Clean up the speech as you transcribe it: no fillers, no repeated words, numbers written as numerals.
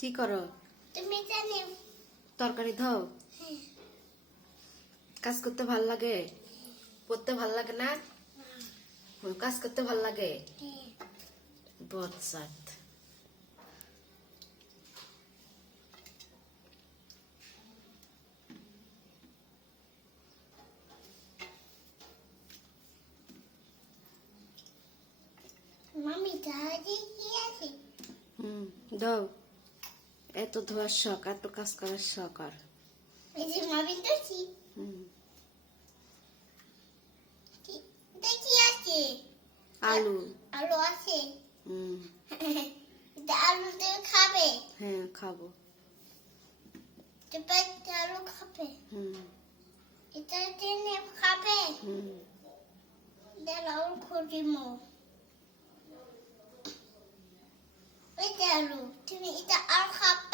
কি করো? তুমি জানো তরকারি দাও। হ্যাঁ কাজ করতে ভাল লাগে? পড়তে ভাল লাগে না? কাজ করতে ভাল লাগে? হ্যাঁ বচ্চাত। মামি দাদি কি আছে দাও। এত ধোয়ার শখ, এত কাজ করার শখ আর। এই যে মামি দেখি হুম। দেখি আছে আলু। আলু আছে হুম। আলু দিয়ে খাবে হ্যাঁ, খাবো। আলু খাবে হুম। এটা দিয়ে খাবে হুম। দাঁড়াও খুঁজিমো এই যে আলু তুমি এটা আর খাবে